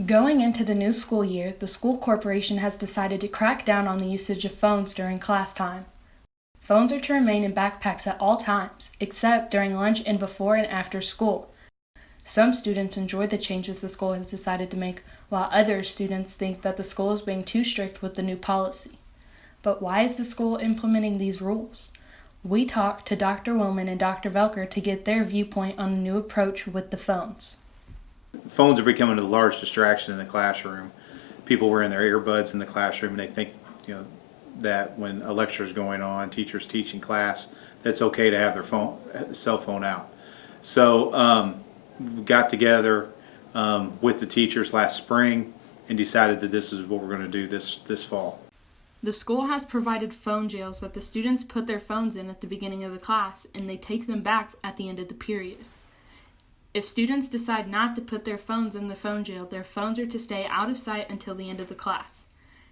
Going into the new school year, the school corporation has decided to crack down on the usage of phones during class time. Phones are to remain in backpacks at all times, except during lunch and before and after school. Some students enjoy the changes the school has decided to make, while other students think that the school is being too strict with the new policy. But why is the school implementing these rules? We talked to Dr. Willman and Dr. Velker to get their viewpoint on the new approach with the phones. Phones are becoming a large distraction in the classroom. People wearing their earbuds in the classroom, and they think, that when a lecture is going on, teachers teaching class, that's okay to have their cell phone out. So we got together with the teachers last spring and decided that this is what we're going to do this fall. The school has provided phone jails that the students put their phones in at the beginning of the class, and they take them back at the end of the period. If students decide not to put their phones in the phone jail, their phones are to stay out of sight until the end of the class.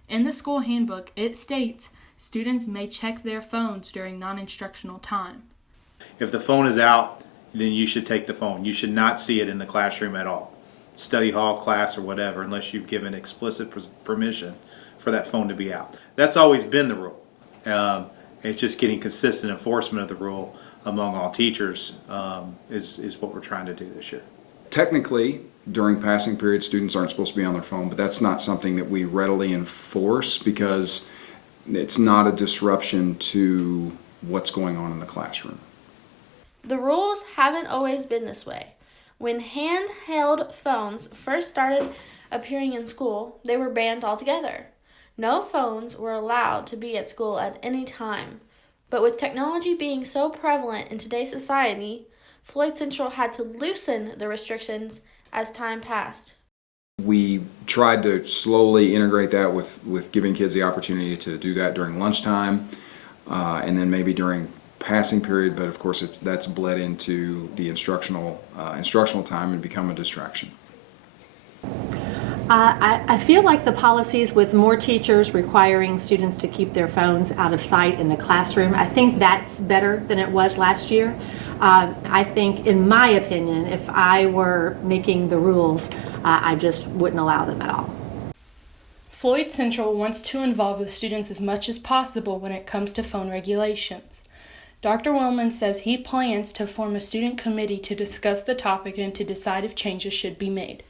In the school handbook, it states students may check their phones during non-instructional time. If the phone is out, then you should take the phone. You should not see it in the classroom at all. Study hall, class, or whatever, unless you've given explicit permission for that phone to be out. That's always been the rule. It's just getting consistent enforcement of the rule among all teachers is what we're trying to do this year. Technically, during passing periods, students aren't supposed to be on their phone, but that's not something that we readily enforce because it's not a disruption to what's going on in the classroom. The rules haven't always been this way. When handheld phones first started appearing in school, they were banned altogether. No phones were allowed to be at school at any time. But with technology being so prevalent in today's society, Floyd Central had to loosen the restrictions as time passed. We tried to slowly integrate that with giving kids the opportunity to do that during lunchtime and then maybe during passing period, but of course that's bled into the instructional time and become a distraction. I feel like the policies with more teachers requiring students to keep their phones out of sight in the classroom, I think that's better than it was last year. I think, in my opinion, if I were making the rules, I just wouldn't allow them at all. Floyd Central wants to involve the students as much as possible when it comes to phone regulations. Dr. Willman says he plans to form a student committee to discuss the topic and to decide if changes should be made.